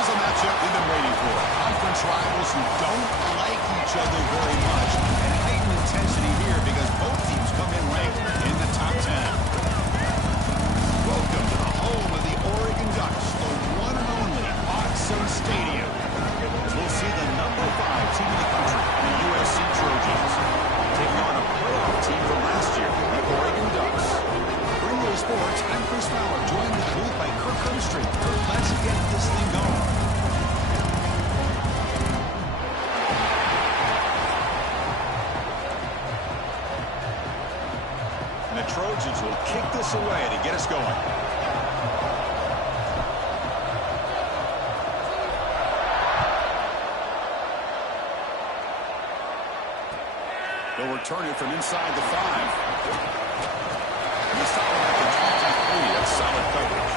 is a matchup we've been waiting for. Conference rivals who don't like each other very much. And heightened intensity here because both teams come in ranked in the top 10. Welcome to the home of the Oregon Ducks, the one and only Autzen Stadium. As we'll see the number 5 team in the country, the USC Trojans, taking on a playoff team from last year, the Oregon Ducks. Bringway Sports, I'm Chris Fowler, joined in the booth by Kirk Herbstreit. Kirk, let's get this thing going. And the Trojans will kick this away to get us going. They'll return it from inside the 5. He's stopping at the 23. That's solid coverage.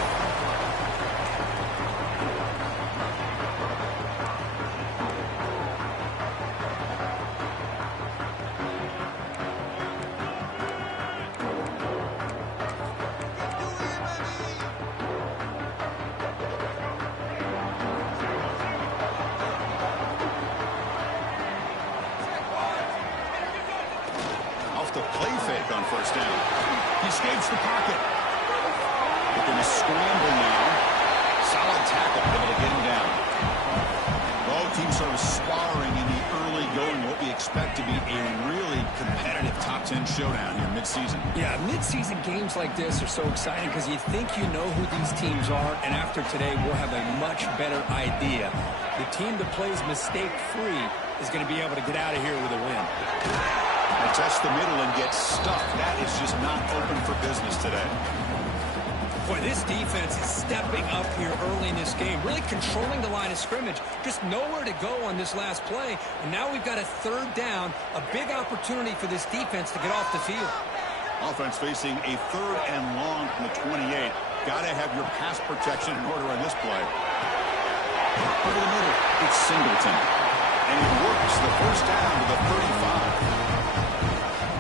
Off the play fake on first down. He escapes the pocket. They're going to scramble now. Solid tackle, able to get him down. Both teams sort of sparring in the early going, what we expect to be a really competitive top 10 showdown here mid-season. Yeah, mid-season games like this are so exciting because you think you know who these teams are, and after today we'll have a much better idea. The team that plays mistake-free is going to be able to get out of here with a win. Test the middle and get stuck. That is just not open for business today. Boy, this defense is stepping up here early in this game, really controlling the line of scrimmage. Just nowhere to go on this last play. And now we've got a third down, a big opportunity for this defense to get off the field. Offense facing a 3rd and long from the 28. Got to have your pass protection in order on this play. Over the middle, it's Singleton. And it works. The first down to the 35.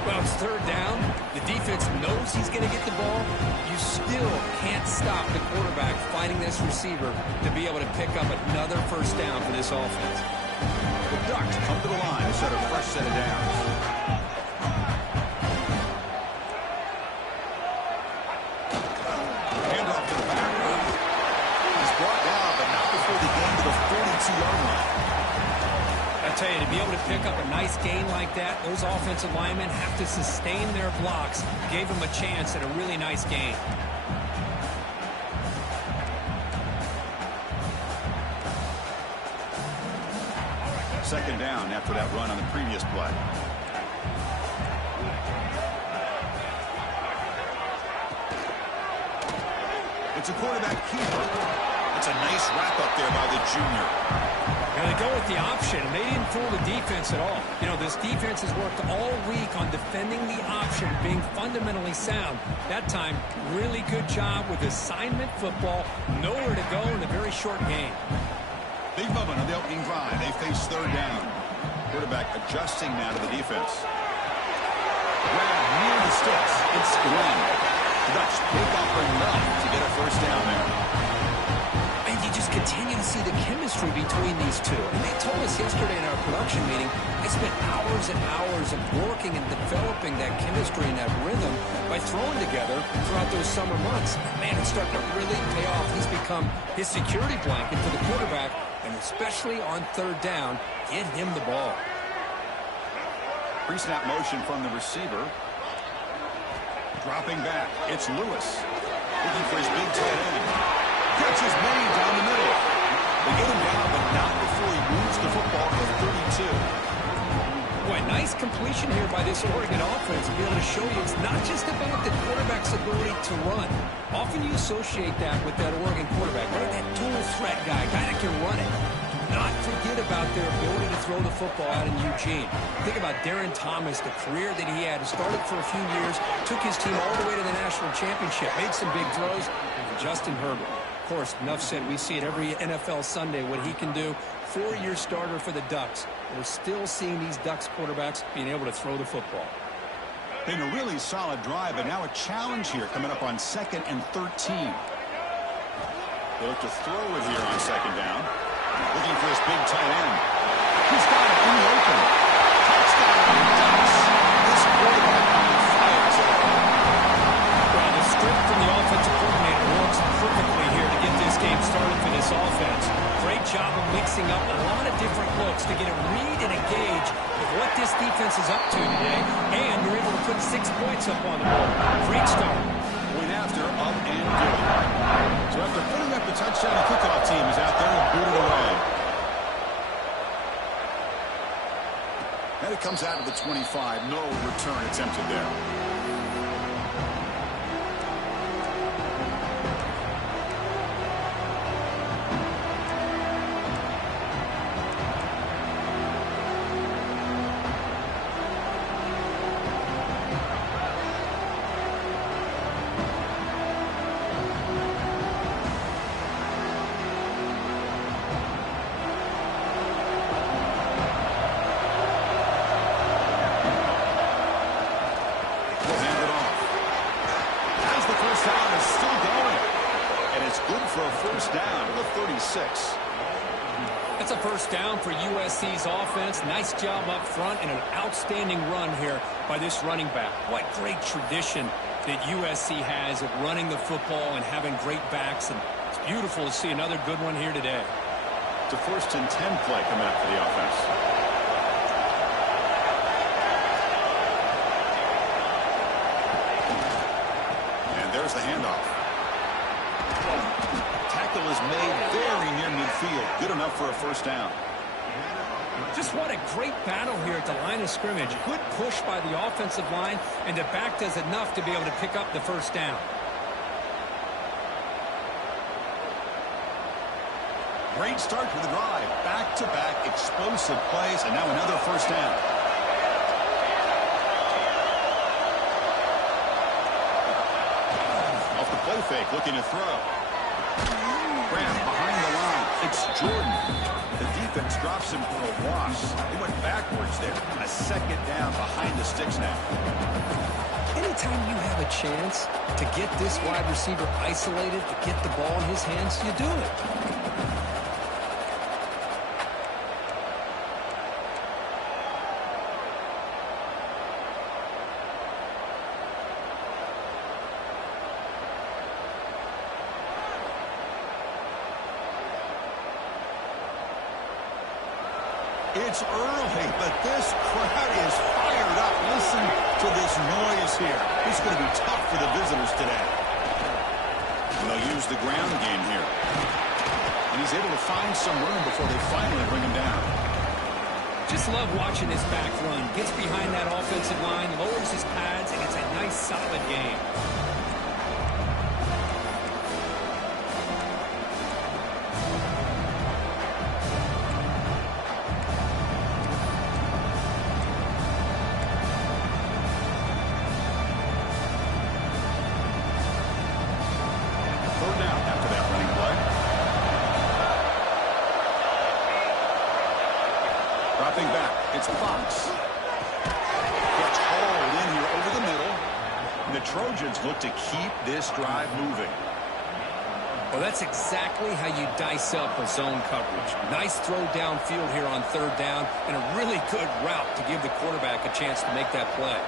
Well, it's third down. The defense knows he's going to get the ball. You still can't stop the quarterback finding this receiver to be able to pick up another first down for this offense. The Ducks come to the line to set a fresh set of downs. Handoff to the back. He's brought down, but not before the gain to the 42-yard line. I tell you, to be able to pick up a nice gain like that, those offensive linemen have to sustain their blocks. Gave them a chance at a really nice gain. Second down after that run on the previous play. It's a quarterback keeper. It's a nice wrap up there by the junior. Now they go with the option, and they didn't fool the defense at all. You know, this defense has worked all week on defending the option, being fundamentally sound. That time, really good job with assignment football. Nowhere to go in a very short game. Big moment on the opening drive. They face third down. Quarterback adjusting now to the defense. Grab near the sticks. It's Glenn. The Ducks pick up enough to get a first down there. And you just continue to see the chemistry between these two. And they told us yesterday in our production meeting, they spent hours and hours of working and developing that chemistry and that rhythm by throwing together throughout those summer months. And man, it's starting to really pay off. He's become his security blanket for the quarterback, and especially on third down, get him the ball. Pre-snap motion from the receiver. Dropping back. It's Lewis. Looking for his big tight end. Catches many down the middle. They get him down, but not before he moves the football to the 32. Boy, nice completion here by this Oregon offense to be able to show you it's not just about the quarterback's ability to run. Often you associate that with that Oregon quarterback, right? That dual threat guy that can run it. Do not forget about their ability to throw the football out in Eugene. Think about Darren Thomas, the career that he had. He started for a few years, took his team all the way to the national championship, made some big throws. And Justin Herbert. Of course, enough said, we see it every NFL Sunday what he can do. 4-year starter for the Ducks. We're still seeing these Ducks quarterbacks being able to throw the football. Been a really solid drive, but now a challenge here coming up on 2nd and 13. They look to throw it here on second down. Looking for his big tight end. He's got it in the open. Touchdown, Ducks. This quarterback on fire today. Well, the script from the offensive coordinator works perfectly here to get this game started for this offense. Great job of mixing up a lot of different looks to get a read and a gauge of what this defense is up to today. And you're able to put 6 points up on the board. Great start. Point after, up and good. So after putting up the touchdown, the kickoff team is out there and booted away. And it comes out of the 25. No return attempted there. That's a first down for USC's offense. Nice job up front and an outstanding run here by this running back. What great tradition that USC has of running the football and having great backs. And it's beautiful to see another good one here today. It's a 1st and 10 play coming up for the offense. And there's the handoff. Tackle is made very near midfield. Good enough for a first down. Just what a great battle here at the line of scrimmage. Good push by the offensive line, and the back does enough to be able to pick up the first down. Great start to the drive. Back-to-back explosive plays, and now another first down. Off the play fake, looking to throw. Grant behind the line. It's Jordan. The defense drops him for a loss. He went backwards there. A second down behind the sticks now. Anytime you have a chance to get this wide receiver isolated, to get the ball in his hands, you do it. It's early, but this crowd is fired up. Listen to this noise here. It's going to be tough for the visitors today. And they'll use the ground game here. And he's able to find some room before they finally bring him down. Just love watching this back run. Gets behind that offensive line, lowers his pads, and it's a nice, solid game. Dropping back, it's Fox. Gets hauled in here over the middle. And the Trojans look to keep this drive moving. Well, that's exactly how you dice up a zone coverage. Nice throw downfield here on third down, and a really good route to give the quarterback a chance to make that play.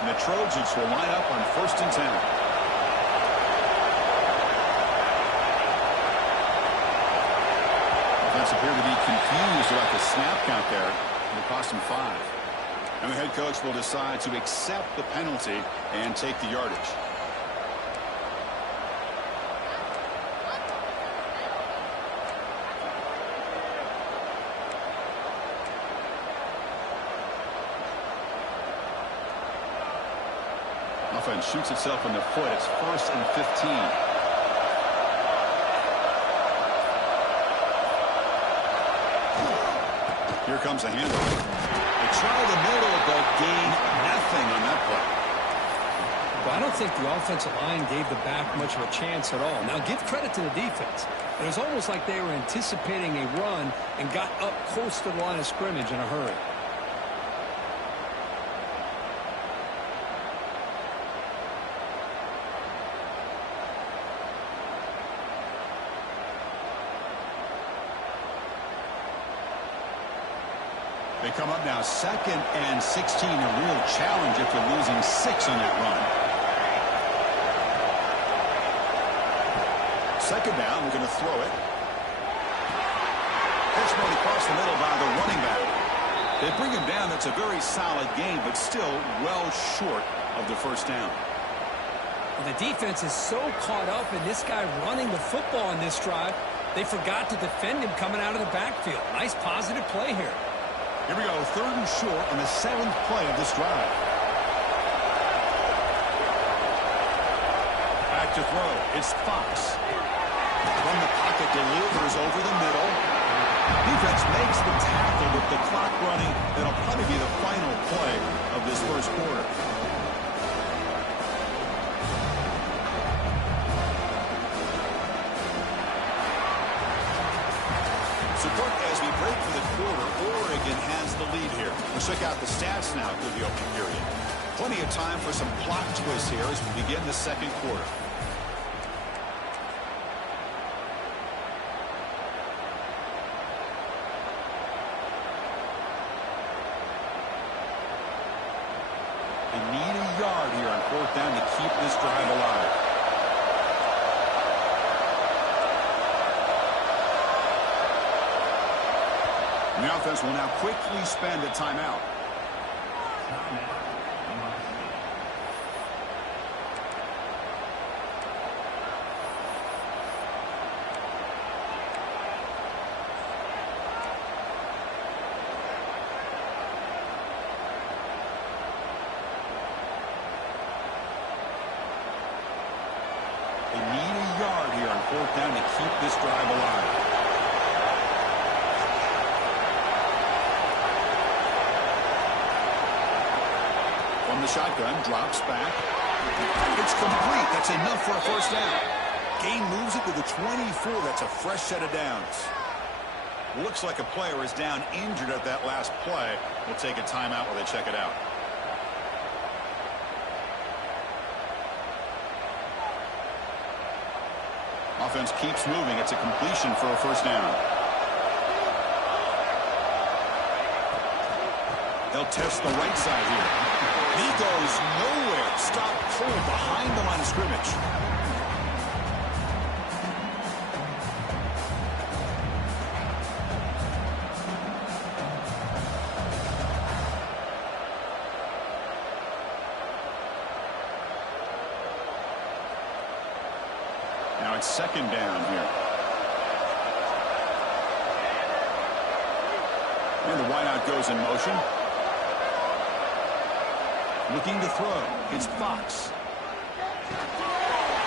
And the Trojans will line up on 1st and 10. Appear to be confused about the snap count there. It'll cost him 5. And the head coach will decide to accept the penalty and take the yardage. Offense shoots itself in the foot. It's 1st and 15. Here comes a handoff. They try the middle, but gain nothing on that play. Well, I don't think the offensive line gave the back much of a chance at all. Now, give credit to the defense. It was almost like they were anticipating a run and got up close to the line of scrimmage in a hurry. They come up now 2nd and 16, a real challenge after losing 6 on that run. 2nd down, we're going to throw it. Catch made across the middle by the running back. They bring him down. That's a very solid game, but still well short of the first down. The defense is so caught up in this guy running the football on this drive, they forgot to defend him coming out of the backfield. Nice positive play here. Here we go, 3rd and short on the 7th play of this drive. Back to throw. It's Fox. From the pocket, delivers over the middle. Defense makes the tackle with the clock running. That'll probably be the final play of this first quarter. Support as we break for the quarter. Oregon has the lead here. Let's check out the stats now through the opening period. Plenty of time for some plot twists here as we begin the second quarter. They need a yard here on 4th down to keep this drive alive. And the offense will now quickly spend a timeout. They need a yard here on 4th down to keep this drive alive. From the shotgun, drops back. It's complete. That's enough for a first down. Gain moves it to the 24. That's a fresh set of downs. Looks like a player is down injured at that last play. We'll take a timeout while they check it out. Offense keeps moving. It's a completion for a first down. They'll test the right side here. He goes nowhere. Stop cold behind the line of scrimmage. Now it's 2nd down here. And the wideout goes in motion. Looking to throw. It's Fox.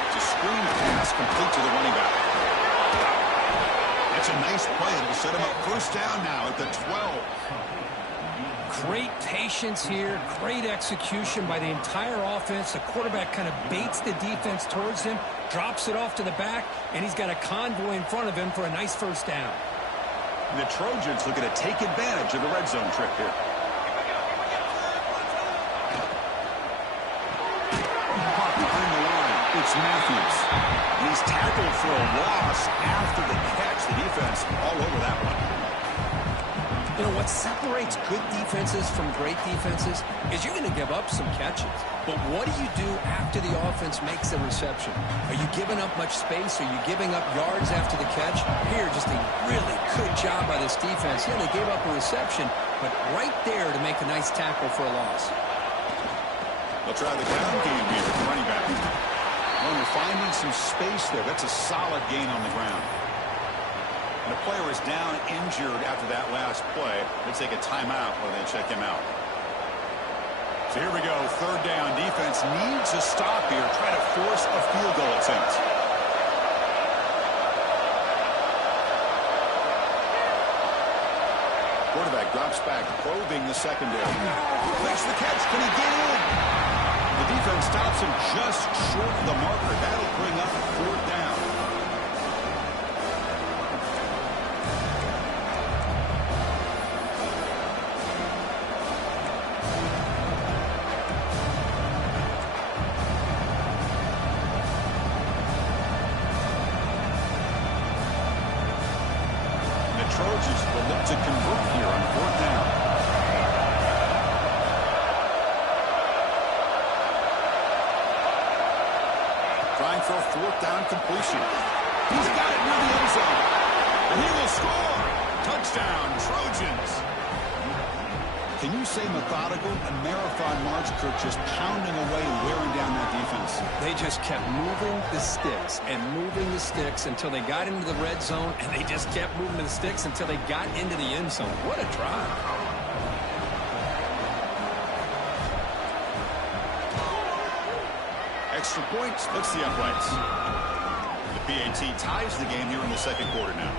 It's a screen pass complete to the running back. It's a nice play. It'll set him up first down now at the 12. Great patience here. Great execution by the entire offense. The quarterback kind of baits the defense towards him, drops it off to the back, and he's got a convoy in front of him for a nice first down. And the Trojans looking to take advantage of the red zone trip here. It's Matthews. He's tackled for a loss after the catch. The defense all over that one. You know, what separates good defenses from great defenses is you're going to give up some catches. But what do you do after the offense makes a reception? Are you giving up much space? Are you giving up yards after the catch? Here, just a really good job by this defense. Yeah, they gave up a reception, but right there to make a nice tackle for a loss. They'll try the ground game here with the running back. Well, they're finding some space there. That's a solid gain on the ground. And the player is down injured after that last play. They'll take a timeout while they check him out. So here we go. 3rd down. Defense needs a stop here. Try to force a field goal attempt. Quarterback drops back, probing the secondary. Makes the catch. Can he get in? The defense stops him just short of the marker. That'll bring up 4th down. The Trojans will look to convert here on 4th down. for a fourth down completion. He's got it near the end zone. And he will score. Touchdown, Trojans. Can you say methodical? A marathon march, Kirk, just pounding away and wearing down that defense. They just kept moving the sticks and moving the sticks until they got into the red zone, and they just kept moving the sticks until they got into the end zone. What a drive. Extra point splits the uprights. The PAT ties the game here in the second quarter now.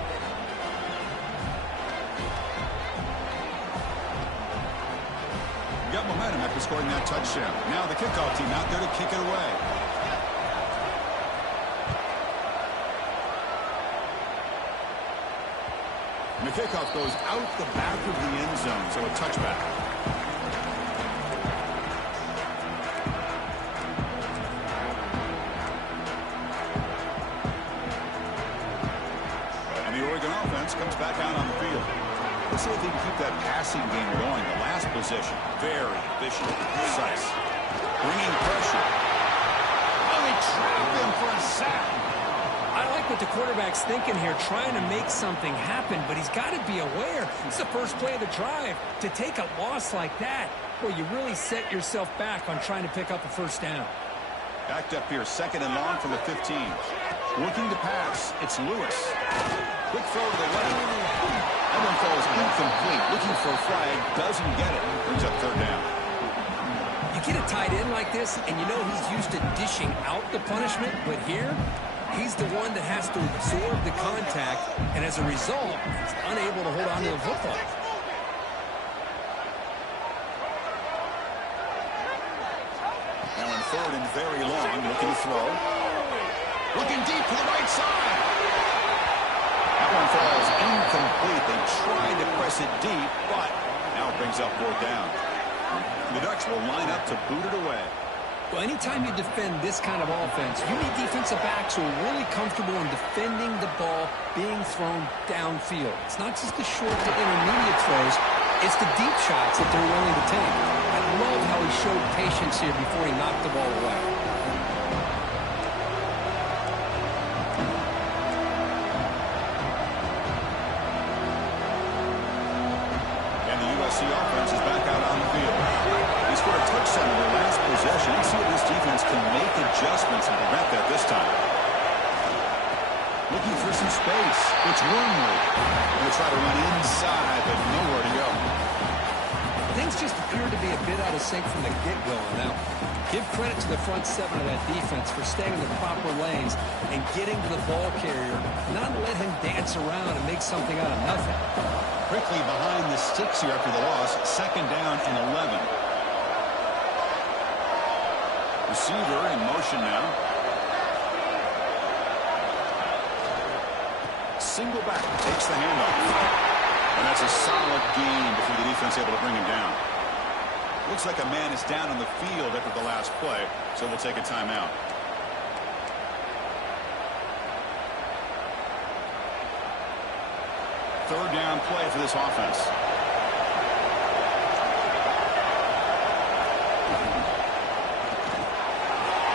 Got momentum after scoring that touchdown. Now the kickoff team out there to kick it away. And the kickoff goes out the back of the end zone, so a touchback. And the Oregon offense comes back out on the field. Let's see if they can keep that passing game going. The last possession, very efficient and precise. Bringing pressure. Oh, they trapped him for a sack. I like what the quarterback's thinking here, trying to make something happen, but he's got to be aware. It's the first play of the drive. To take a loss like that, well, you really set yourself back on trying to pick up a first down. Backed up here, second and long from the 15. Looking to pass, it's Lewis. Quick throw to the left. That one falls incomplete. Looking for a flag, doesn't get it. Brings up third down. You get a tight end like this, and you know he's used to dishing out the punishment, but here, he's the one that has to absorb the contact, and as a result, he's unable to hold on to the football. Now in third and very long, looking to throw. Looking deep to the right side. That one falls incomplete. They tried to press it deep, but now it brings up fourth down. The Ducks will line up to boot it away. Well, anytime you defend this kind of offense, you need defensive backs who are really comfortable in defending the ball being thrown downfield. It's not just the short to intermediate throws, it's the deep shots that they're willing to take. I love how he showed patience here before he knocked the ball away. And the USC offense is back out on the field. They scored a touchdown in their last possession. Let's see if this defense can make adjustments and prevent that this time. Looking for some space. It's Wormley. Going to try to run inside, but nowhere to go. Things just appear to be a bit out of sync from the get-go on that one. Give credit to the front seven of that defense for staying in the proper lanes and getting to the ball carrier, not let him dance around and make something out of nothing. Quickly behind the sticks here after the loss. Second down and 11. Receiver in motion now. Single back takes the handoff. And that's a solid gain before the defense able to bring him down. Looks like a man is down on the field after the last play, so we'll take a timeout. Third down play for this offense.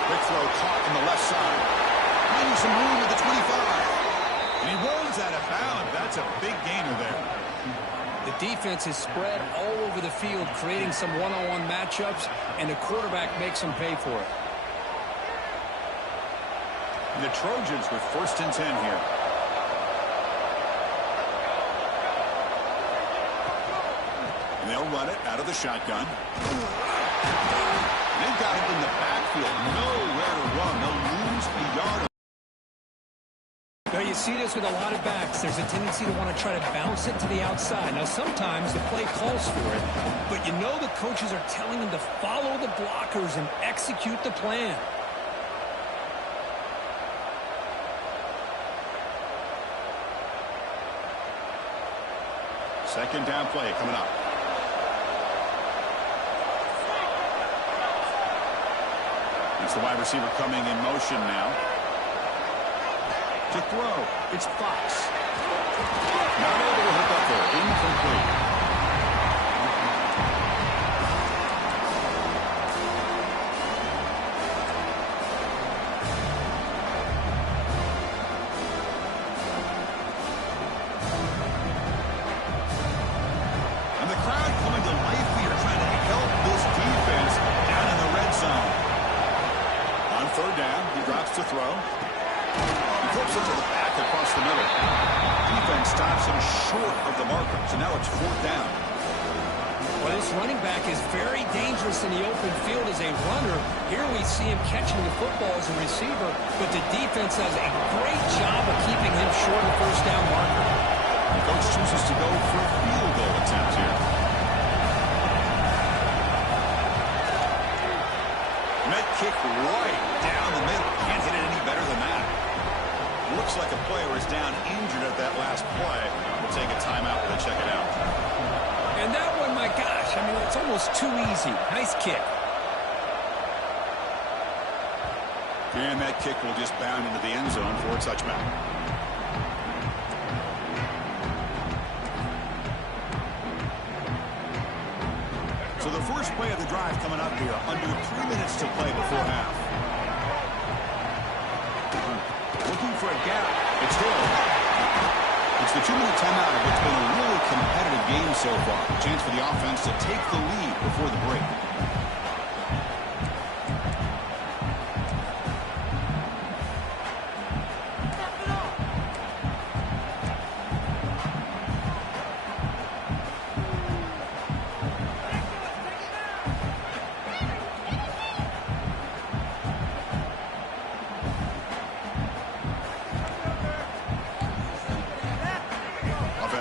Quick throw caught in the left side. Finding some room at the 25. And he rolls out of bounds. That's a big gainer there. The defense is spread all over the field, creating some one-on-one matchups, and the quarterback makes them pay for it. And the Trojans with first and 10 here. And they'll run it out of the shotgun. They've got him in the backfield. Nowhere to run. They'll lose a yard. Now, you see this with a lot of backs. There's a tendency to want to try to bounce it to the outside. Now, sometimes the play calls for it, but you know the coaches are telling them to follow the blockers and execute the plan. Second down play coming up. It's the wide receiver coming in motion now. To throw, it's Fox. Not able to hook up there. Incomplete. Flips it to the back across the middle. Defense stops him short of the marker, so now it's 4th down. Well, this running back is very dangerous in the open field as a runner. Here we see him catching the football as a receiver, but the defense does a great job of keeping him short of the 1st down marker. The coach chooses to go for a field goal attempt here. Met kick right down the middle. Can't hit it any better than that. Looks like a player is down injured at that last play. We'll take a timeout to check it out. And that one, my gosh, I mean, it's almost too easy. Nice kick. And that kick will just bound into the end zone for a touchback. So the first play of the drive coming up here. Under 3 minutes to play before half. Looking for a gap. It's Hill. It's the 2-minute timeout of what's been a really competitive game so far. A chance for the offense to take the lead before the break.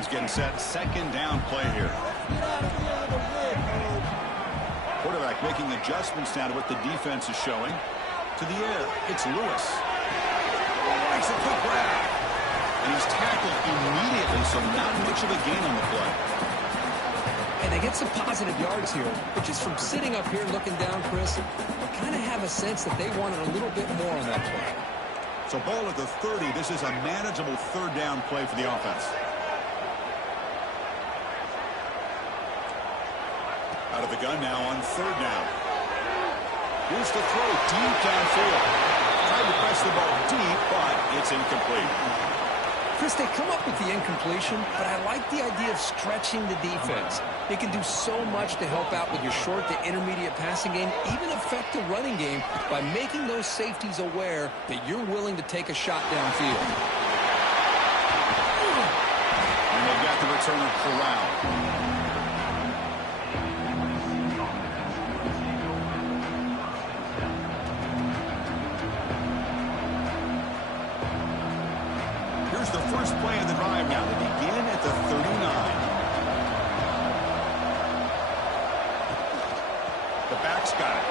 Getting set, 2nd down play here. Quarterback making adjustments now to what the defense is showing. To the air, it's Lewis. Makes a quick grab. And he's tackled immediately, so not much of a gain on the play. And they get some positive yards here, which is from sitting up here looking down, Chris. I kind of have a sense that they wanted a little bit more on that play. So ball at the 30. This is a manageable 3rd down play for the offense. Out of the gun now on 3rd down. Here's the throw deep downfield. Tried to press the ball deep, but it's incomplete. Chris, they come up with the incompletion, but I like the idea of stretching the defense. It can do so much to help out with your short to intermediate passing game, even affect the running game by making those safeties aware that you're willing to take a shot downfield. And they've got the returner corralled. The first play of the drive now. They begin at the 39. The back's got it.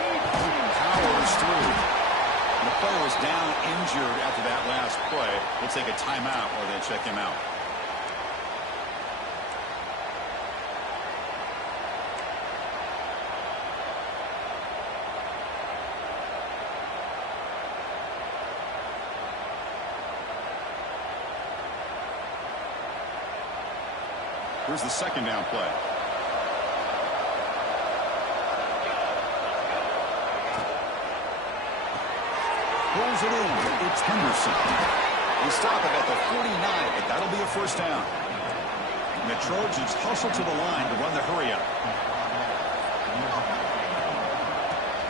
Powers through. The player was down injured after that last play. We'll take a timeout or they check him out. Here's the 2nd down play. Pulls it in. It's Henderson. They stop it at the 49, but that'll be a 1st down. And the Trojans hustle to the line to run the hurry up.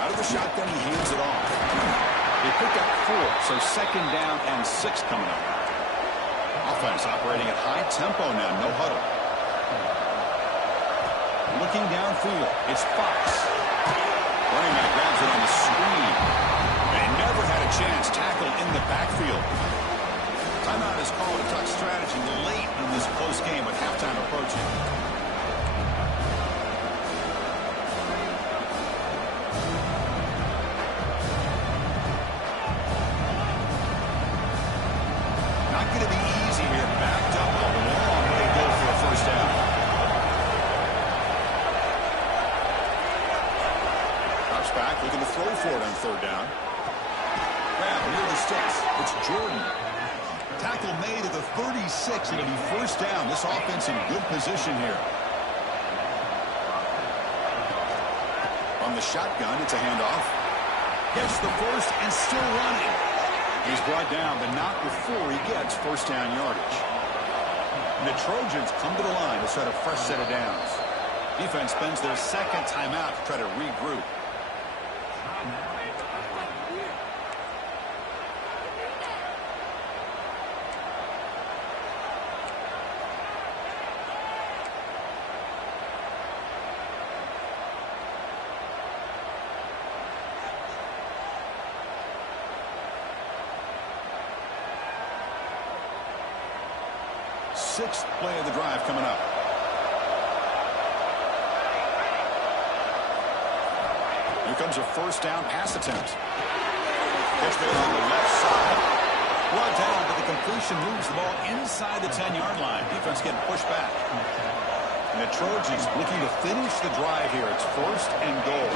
Out of the shotgun, he hands it off. They pick up 4, so 2nd down and 6 coming up. Offense operating at high tempo now, no huddle. Looking downfield, it's Fox. Running back grabs it on the screen. They never had a chance, tackled in the backfield. Timeout is called to talk strategy late in this close game with halftime approaching. Not going to be easy here. Backed up a long way to go for a 1st down. Back, looking to throw for it on 3rd down. Grab near the sticks. It's Jordan. Tackle made at the 36. It'll be 1st down. This offense in good position here. On the shotgun, it's a handoff. Gets the 1st and still running. He's brought down, but not before he gets 1st down yardage. And the Trojans come to the line to set a fresh set of downs. Defense spends their 2nd timeout to try to regroup. Sixth play of the drive coming up. Here comes a first down pass attempt. Catch made on the left side. Brought down, but the completion moves the ball inside the 10-yard line. Defense getting pushed back. And the Trojans looking to finish the drive here. It's first and goal.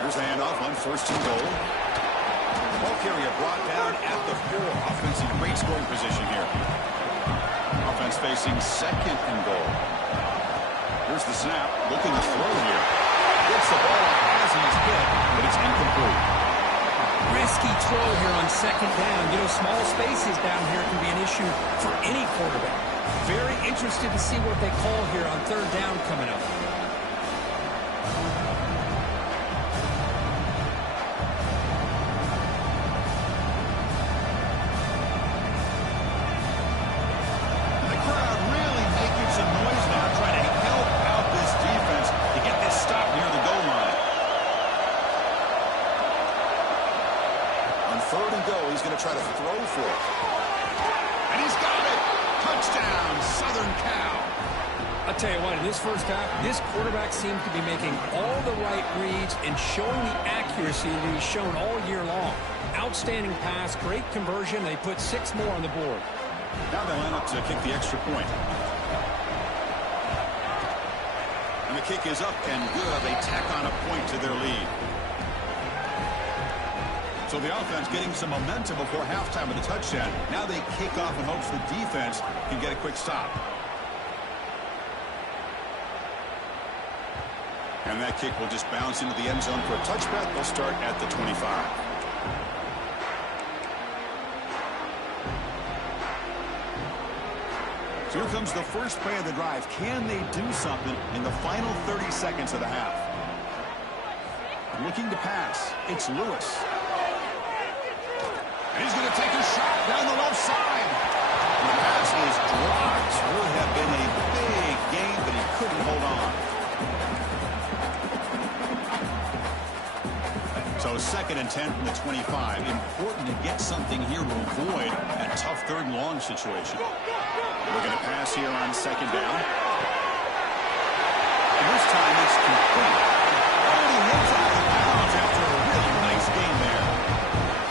Here's the handoff on first and goal. Ball carrier brought down at the 4. Offense in great scoring position here. Offense facing second and goal. Here's the snap. Looking to throw here. Gets the ball as he's hit, but it's incomplete. Risky throw here on second down. You know, small spaces down here can be an issue for any quarterback. Very interested to see what they call here on third down coming up. The crowd really making some noise now, trying to help out this defense to get this stop near the goal line. On third and goal, he's going to try to throw for it. And he's got it! Touchdown, Southern Cal. I'll tell you what, in this first half, this quarterback seems to be making all the right reads and showing the accuracy that he's shown all year long. Outstanding pass, great conversion. They put 6 more on the board. Now they line up to kick the extra point. And the kick is up and good. They tack on a point to their lead. So the offense getting some momentum before halftime with a touchdown. Now they kick off in hopes the defense can get a quick stop. And that kick will just bounce into the end zone for a touchback. They'll start at the 25. So here comes the first play of the drive. Can they do something in the final 30 seconds of the half? Looking to pass. It's Lewis. And he's going to take a shot down the left side. And the pass is dropped. Would have been a big gain, but he couldn't hold on. So second and 10 from the 25. Important to get something here to avoid a tough third and long situation. We're going to pass here on second down. And this time it's complete. Only hits out of bounds after a really nice game there.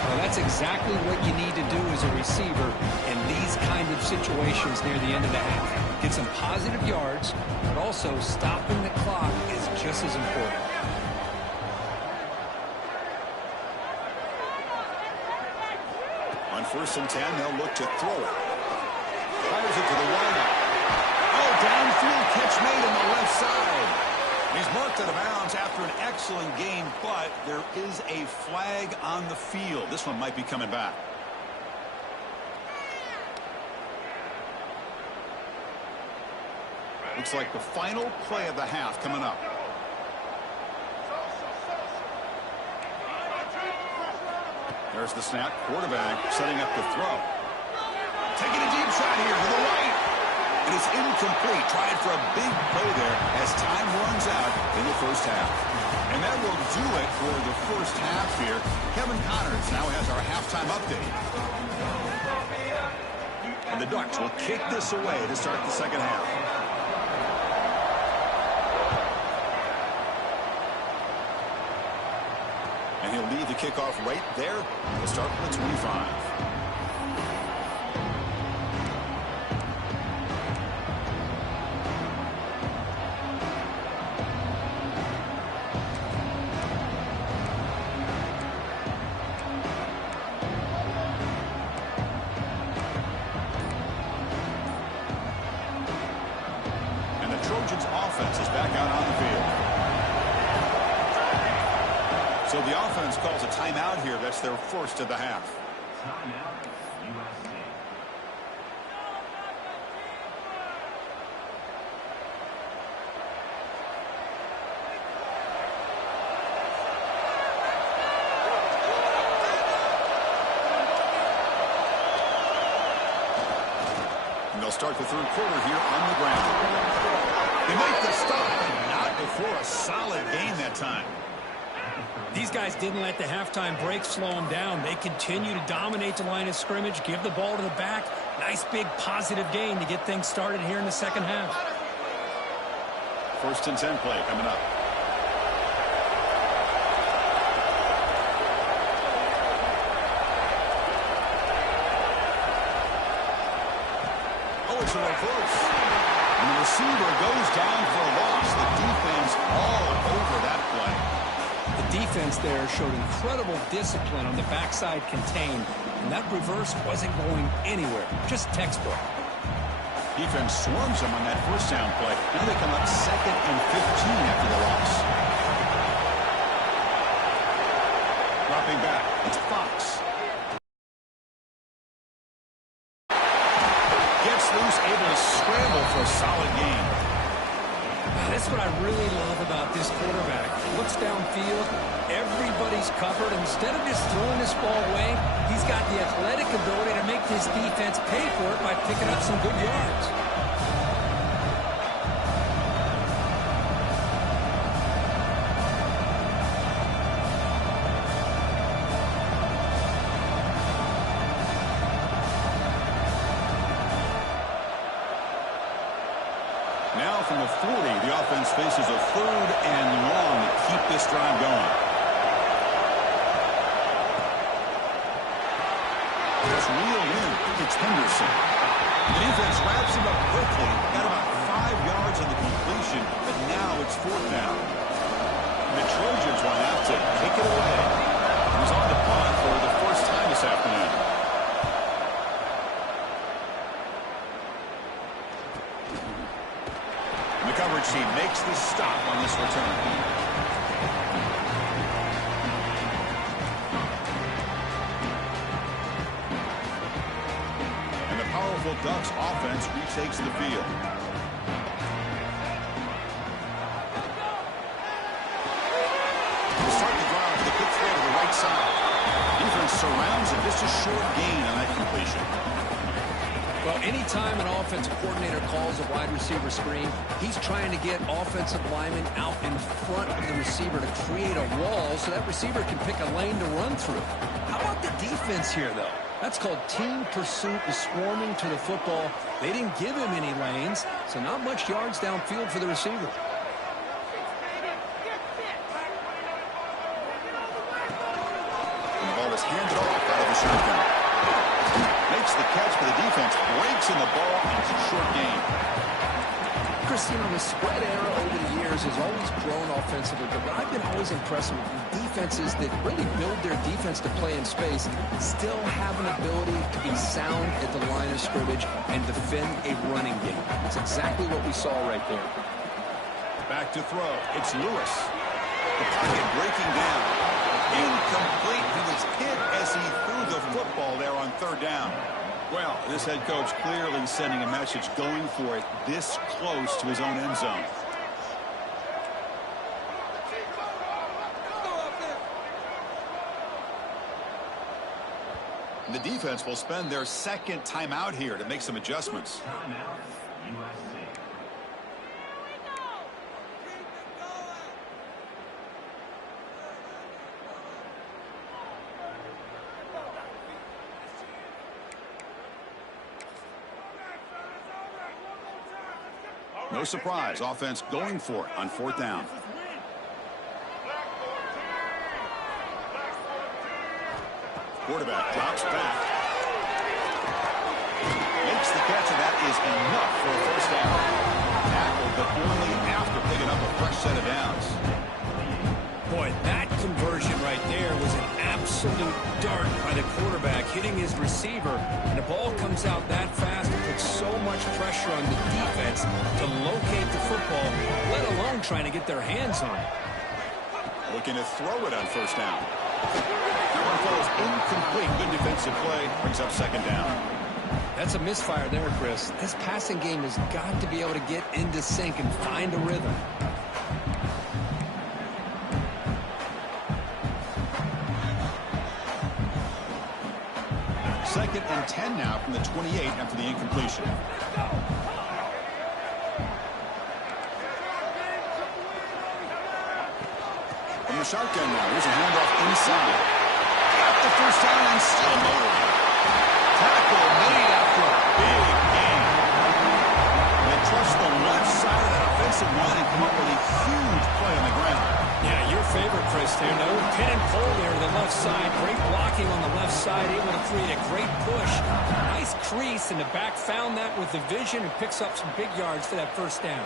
Well, that's exactly what you need to do as a receiver in these kind of situations near the end of the half. Get some positive yards, but also stopping the clock is just as important. On first and 10, they'll look to throw it. Fires it to the wideout. Oh, downfield catch made on the left side. He's marked out of bounds after an excellent game, but there is a flag on the field. This one might be coming back. Looks like the final play of the half coming up. There's the snap. Quarterback setting up the throw. Taking a deep shot here to the right. It is incomplete. Trying for a big play there as time runs out in the first half. And that will do it for the first half here. Kevin Connors now has our halftime update. And the Ducks will kick this away to start the second half. And he'll lead the kickoff right there. We'll start from the 25. And the Trojans offense is back out on the field. So the offense calls a timeout here. That's their first of the half. Timeout, USA. And they'll start the third quarter here on the ground. They make the stop, but not before a solid gain that time. These guys didn't let the halftime break slow them down. They continue to dominate the line of scrimmage, give the ball to the back. Nice big positive gain to get things started here in the second half. 1st and 10 play coming up. Oh, it's a reverse. And the receiver goes down for a loss. The defense all over that play. The defense there showed incredible discipline on the backside contain, and that reverse wasn't going anywhere. Just textbook. Defense swarms them on that 1st down play. Now they come up 2nd and 15 after the loss. Dropping back, it's Fox. Gets loose, able to scramble for a solid gain. That's what I really love about this quarterback. Looks downfield, everybody's covered. Instead of just throwing this ball away, he's got the athletic ability to make this defense pay for it by picking up some good yards. Now from the 40, the offense faces a 3rd and long to keep this drive going. It's reeled in. It's Henderson. The defense wraps him up quickly. Got about 5 yards on the completion, but now it's 4th down. The Trojans will have to kick it away. He was on the punt for the first time this afternoon. The coverage team makes the stop on this return. And the powerful Ducks offense retakes the field. They start the drive with a quick throw to the right side. Defense surrounds it. Just a short gain on that completion. Well, anytime an offensive coordinator calls a wide receiver screen, he's trying to get offensive linemen out in front of the receiver to create a wall so that receiver can pick a lane to run through. How about the defense here, though? That's called team pursuit and swarming to the football. They didn't give him any lanes, so not much yards downfield for the receiver. And the ball is handed off out of the shotgun. Makes the catch for the defense, breaks in the ball, and it's a short gain. Chris, you know, the spread era over the years has always grown offensively, but what I've been always impressed with defenses that really build their defense to play in space still have an ability to be sound at the line of scrimmage and defend a running game. That's exactly what we saw right there. Back to throw. It's Lewis. The pocket breaking down. Incomplete. He was hit as he threw the football there on 3rd down. Well, this head coach clearly sending a message going for it this close to his own end zone. The defense will spend their 2nd timeout here to make some adjustments. Timeout, USC. No surprise, offense going for it on 4th down. Quarterback drops back. Makes the catch, and that is enough for a 1st down. Tackled, but only after picking up a fresh set of downs. Boy, that conversion right there was an absolute dart by the quarterback hitting his receiver, and the ball comes out that fast and puts so much pressure on the defense to locate the football, let alone trying to get their hands on it. Looking to throw it on 1st down. That one falls incomplete. Good defensive play. Brings up 2nd down. That's a misfire there, Chris. This passing game has got to be able to get into sync and find a rhythm. 2nd and 10 now from the 28 after the incompletion. From the shotgun now. Here's a handoff inside. Got the first down and still motoring. Tackle made after a big gain. They trust the left side of that offensive line and come up with a huge play on the ground. Yeah, your favorite, Chris, there. No pin and pull there to the left side. Great blocking on the left side, able to create a great push. Nice crease, and the back found that with the vision and picks up some big yards for that first down.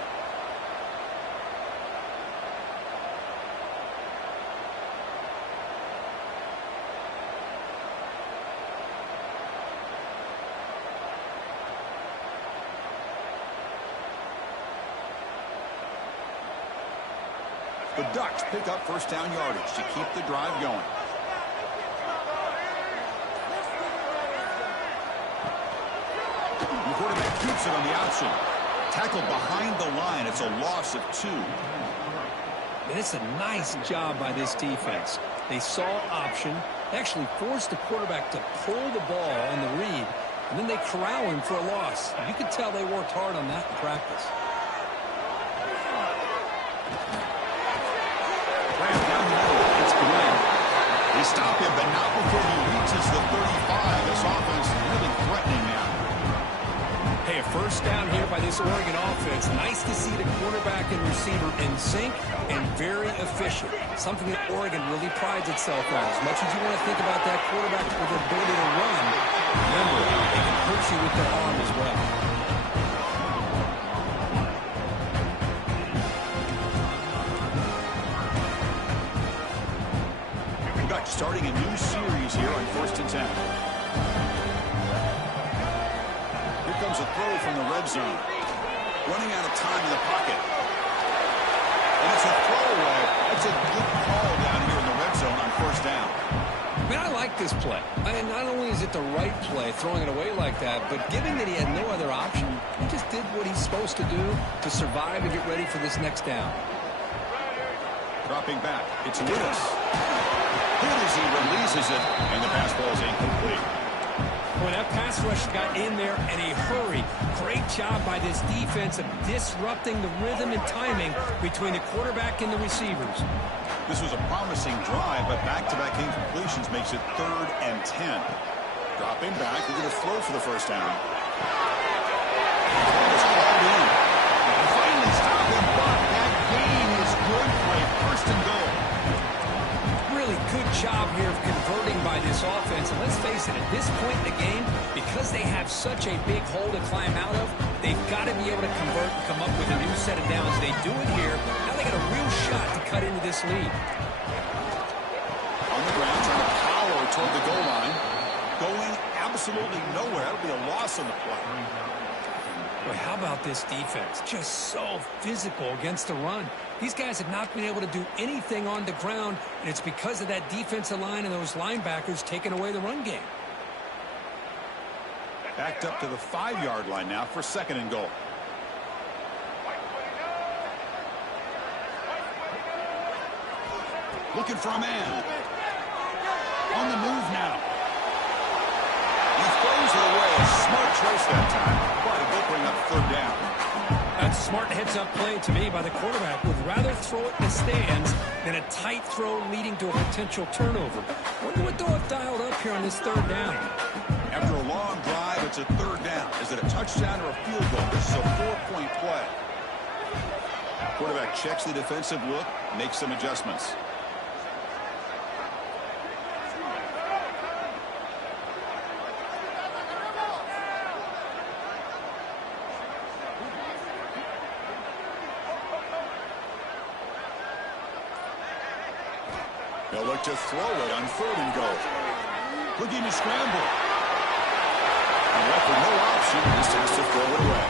The Ducks pick up first down yardage to keep the drive going. The quarterback keeps it on the option. Tackled behind the line. It's a loss of 2. And it's a nice job by this defense. They saw option. They actually forced the quarterback to pull the ball on the read, and then they corral him for a loss. You can tell they worked hard on that in practice. They stop him, but not before he reaches the 35. This offense really threatening now. Hey, a first down here by this Oregon offense. Nice to see the quarterback and receiver in sync and very efficient. Something that Oregon really prides itself on. As much as you want to think about that quarterback with the ability to run, remember, they can hurt you with their arm as well. Starting a new series here on 1st and 10. Here comes a throw from the red zone. Running out of time in the pocket. And it's a throwaway. That's a good call down here in the red zone on 1st down. I mean, I like this play. I mean, not only is it the right play, throwing it away like that, but given that he had no other option, he just did what he's supposed to do to survive and get ready for this next down. Dropping back, it's Lewis. Good as he releases it, and the pass ball is incomplete. Boy, that pass rush got in there in a hurry. Great job by this defense of disrupting the rhythm and timing between the quarterback and the receivers. This was a promising drive, but back-to-back incompletions makes it 3rd and 10. Dropping back, they're going to throw for the first down. It's hauled in. And finally stop him, but that gain is good for a 1st and goal. Really good job here of converting by this offense. And let's face it, at this point in the game, because they have such a big hole to climb out of, they've got to be able to convert and come up with a new set of downs. They do it here. Now they got a real shot to cut into this lead. On the ground, trying to power toward the goal line. Going absolutely nowhere. That'll be a loss on the play. Boy, how about this defense? Just so physical against the run. These guys have not been able to do anything on the ground, and it's because of that defensive line and those linebackers taking away the run game. Backed up to the 5-yard line now for 2nd and goal. Looking for a man. On the move now. He throws it away. A smart choice that time. But it will bring up 3rd down. That's a smart heads-up play to me by the quarterback. Would rather throw it in the stands than a tight throw leading to a potential turnover. Wonder what they'll have dialed up here on this 3rd down. After a long drive, it's a 3rd down. Is it a touchdown or a field goal? This is a 4-point play. Quarterback checks the defensive look, makes some adjustments. They'll look to throw it on 3rd and goal. Looking to scramble. And left with no option, just has to throw it away.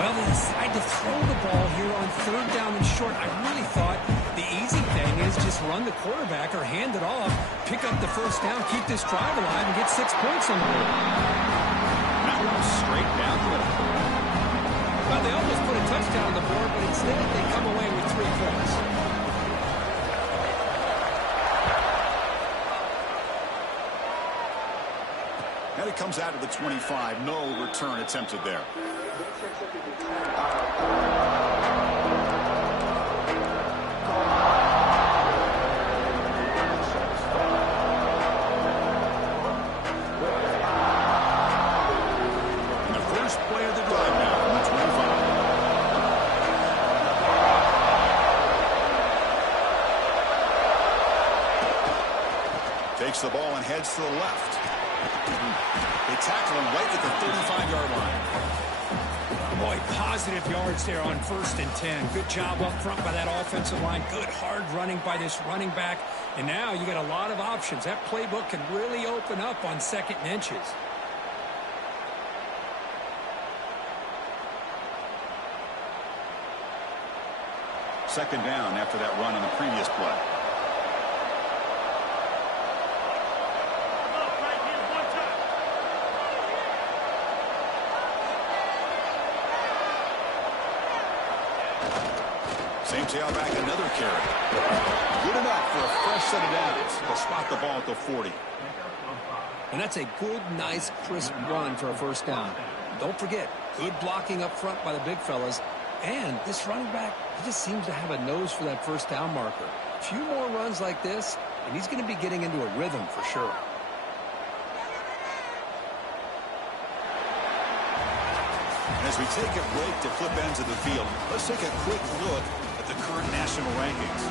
Well, they decide to throw the ball here on 3rd down and short. I really thought the easy thing is just run the quarterback or hand it off, pick up the first down, keep this drive alive, and get 6 points on the board. That one straight down the middle. Well, they almost put a touchdown on the board, but instead they come away with 3 points. And it comes out of the 25. No return attempted there. First play of the drive now from the 25. Takes the ball and heads to the left. They tackle him right at the 35-yard line. Boy, positive yards there on 1st and 10. Good job up front by that offensive line. Good hard running by this running back. And now you got a lot of options. That playbook can really open up on 2nd and inches. Second down after that run on the previous play. Same tailback, another carry. Good enough for a fresh set of downs. They'll spot the ball at the 40. And that's a good, nice, crisp run for a 1st down. Don't forget, good blocking up front by the big fellas. And this running back, he just seems to have a nose for that 1st down marker. A few more runs like this, and he's going to be getting into a rhythm for sure. As we take a break to flip ends of the field, let's take a quick look at the current national rankings.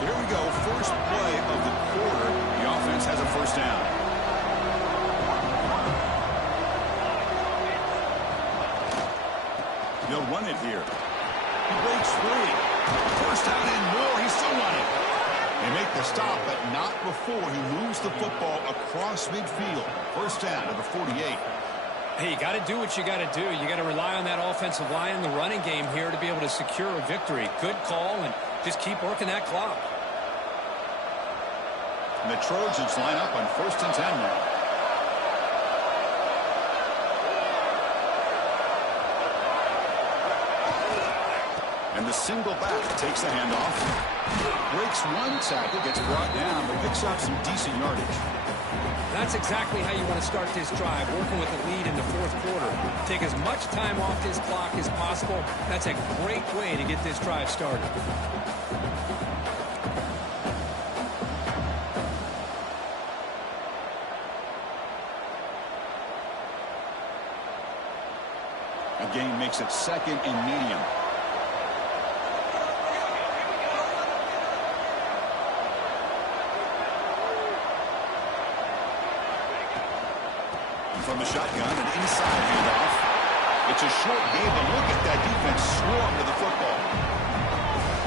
So here we go, first play of the quarter. The offense has a 1st down. They'll run it here. He breaks free. 1st down and more. He's still running. They make the stop, but not before he moves the football across midfield. 1st down to the 48. Hey, you got to do what you got to do. You got to rely on that offensive line, the running game here to be able to secure a victory. Good call, and just keep working that clock. And the Trojans line up on 1st and 10 now. And the single back takes the handoff. Breaks one tackle, gets brought down, but picks up some decent yardage. That's exactly how you want to start this drive, working with the lead in the 4th quarter. Take as much time off this clock as possible. That's a great way to get this drive started. The gain makes it 2nd and medium. From the shotgun, an inside handoff. It's a short game, but look at that defense swarm to the football.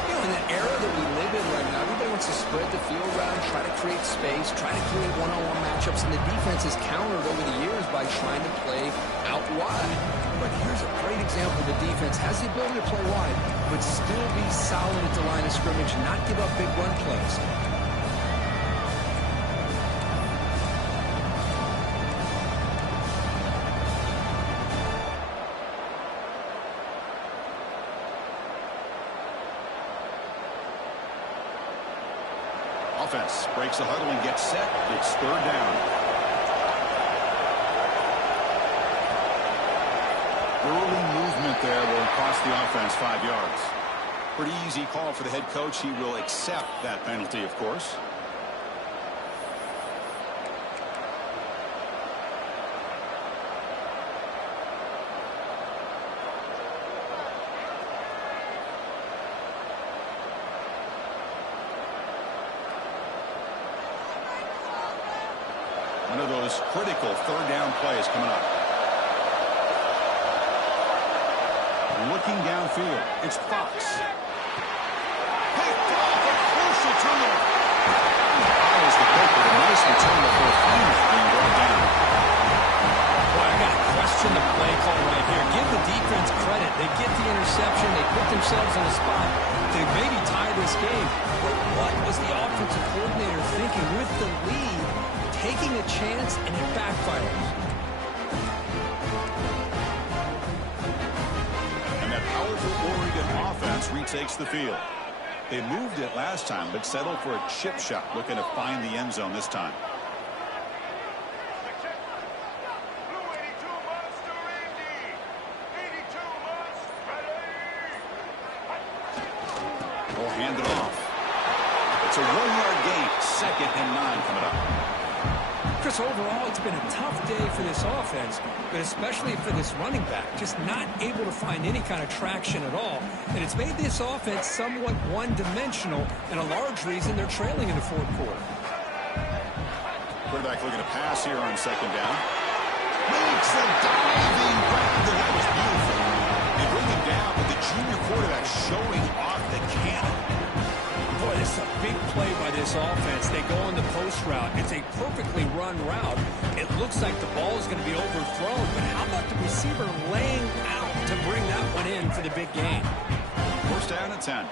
You know, in the era that we live in right now, everybody wants to spread the field around, try to create space, try to create one-on-one matchups, and the defense has countered over the years by trying to play out wide. But here's a great example. The defense has the ability to play wide, but still be solid at the line of scrimmage and not give up big run plays. Offense breaks the huddle and gets set. It's 3rd down. Early movement there will cost the offense 5 yards. Pretty easy call for the head coach. He will accept that penalty, of course. One of those critical 3rd down plays coming up. Looking downfield, it's Fox. Picked off a crucial turnover. Follows the pick with a nice return before finally being brought down. Boy, I got to question the play call right here. Give the defense credit. They get the interception. They put themselves in a spot to maybe tie this game. But what was the offensive coordinator thinking with the lead? Taking a chance, and it backfires. And that powerful Oregon offense retakes the field. They moved it last time, but settled for a chip shot, looking to find the end zone this time. We'll hand it off. It's a 1-yard gain. 2nd and 9 coming up. Chris, overall, it's been a tough day for this offense, but especially for this running back. Just not able to find any kind of traction at all. And it's made this offense somewhat one-dimensional, and a large reason they're trailing in the fourth quarter. Quarterback looking to pass here on 2nd down. Makes a diving grab there. That was beautiful. They bring him down, but the junior quarterback showing off the cannon. Boy, this is a big play by this offense. They go on the post route. It's a perfectly run route. It looks like the ball is going to be overthrown, but how about the receiver laying out to bring that one in for the big gain? 1st down and 10.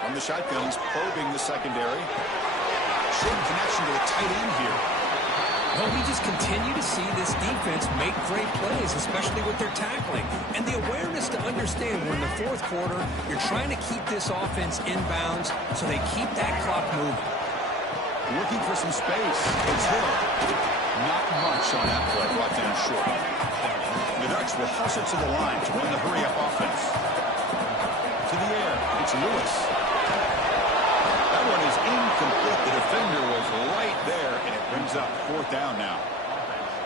From the shotgun, he's probing the secondary. Showing connection to the tight end here. Well, we just continue to see this defense make great plays, especially with their tackling. And the awareness to understand we're in the fourth quarter, you're trying to keep this offense in bounds so they keep that clock moving. Looking for some space. It's Hill. Not much on that play. Brought down short. The Ducks will hustle to the line to run the hurry-up offense. To the air. It's Lewis. That one is incomplete. The defender was right there, and it brings up 4th down now.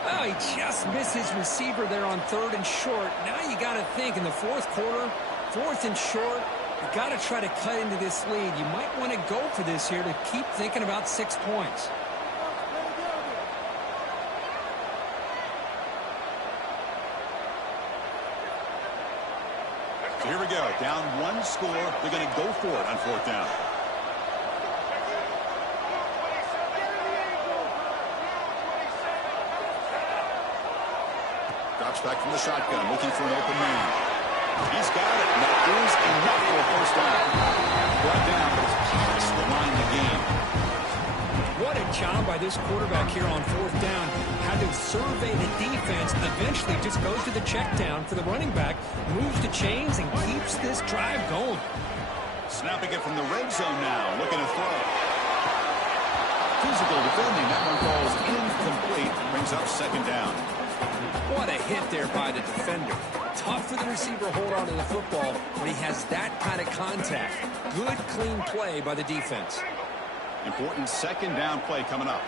Oh, he just missed his receiver there on 3rd and short. Now you got to think in the fourth quarter, 4th and short, you got to try to cut into this lead. You might want to go for this here to keep thinking about 6 points. So here we go. Down 1 score. They're going to go for it on 4th down. Drops back from the shotgun, looking for an open man. He's got it. And that is enough for a 1st down. Brought down, but it's past the line of the game. What a job by this quarterback here on 4th down. Had to survey the defense, eventually just goes to the check down for the running back, moves the chains, and keeps this drive going. Snapping it from the red zone now, looking to throw. Physical defending, that one falls incomplete, brings up 2nd down. What a hit there by the defender. Tough for the receiver to hold on to the football when he has that kind of contact. Good, clean play by the defense. Important 2nd down play coming up.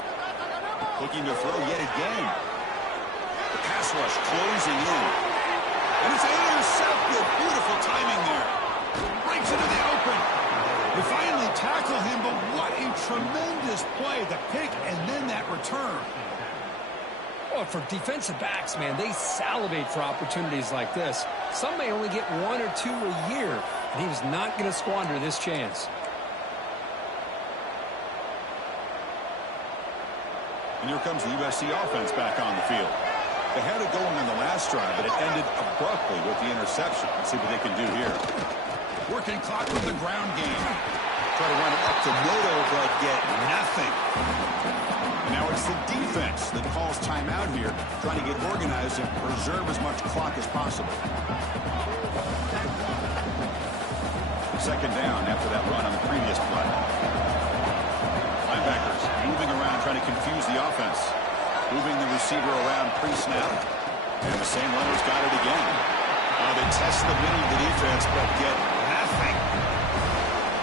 Looking to throw yet again. The pass rush closing in. And it's intercepted. Beautiful timing there. Breaks into the open. They finally tackle him, but what a tremendous play. The pick and then that return. Well, for defensive backs, man, they salivate for opportunities like this. Some may only get 1 or 2 a year, and he was not going to squander this chance. And here comes the USC offense back on the field. They had it going on the last drive, but it ended abruptly with the interception. Let's see what they can do here. Working clock with the ground game. Try to run it up to Moto, but get nothing. And now it's the defense that calls timeout here, trying to get organized and preserve as much clock as possible. 2nd down after that run on the previous play. Linebackers moving around, trying to confuse the offense. Moving the receiver around pre-snap. And the same runner's got it again. They test the middle of the defense, but get nothing.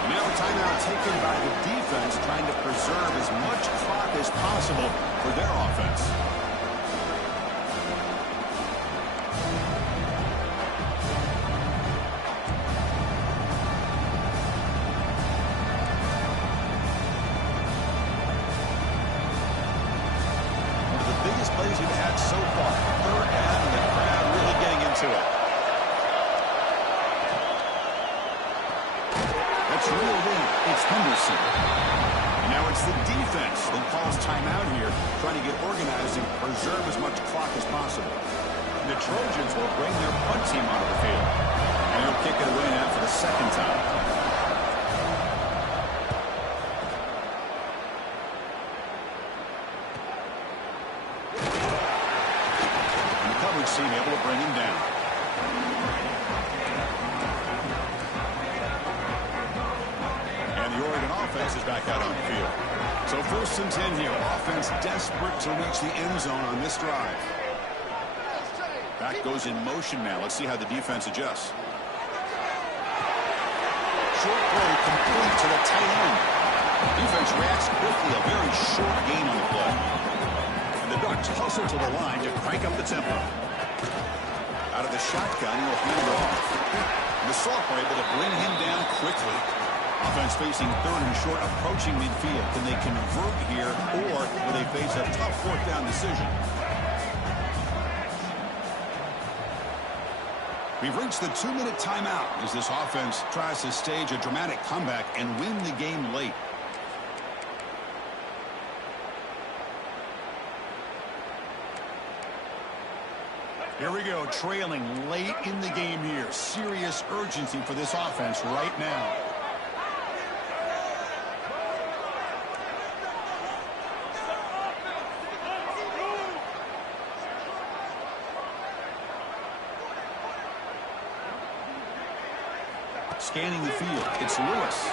Now a timeout taken by the defense, trying to preserve as much clock as possible for their offense. One of the biggest plays we've had so far. 3rd down, and the crowd really getting into it. That's reeled in. It's Henderson. And now it's the defense that calls timeout here, trying to get organized and preserve as much clock as possible. And the Trojans will bring their punt team onto the field. And they'll kick it away now for the 2nd time. And the coverage team able to bring him down. The Oregon offense is back out on the field. So 1st and 10 here. Offense desperate to reach the end zone on this drive. Back goes in motion now. Let's see how the defense adjusts. Short throw complete to the tight end. Defense reacts quickly. A very short gain on the play. And the Ducks hustle to the line to crank up the tempo. Out of the shotgun, he'll hand it off. And the sophomore able to bring him down quickly. Offense facing third and short, approaching midfield. Can they convert here, or will they face a tough fourth down decision? We've reached the 2-minute timeout as this offense tries to stage a dramatic comeback and win the game late. Here we go, trailing late in the game here. Serious urgency for this offense right now. Scanning the field, it's Lewis.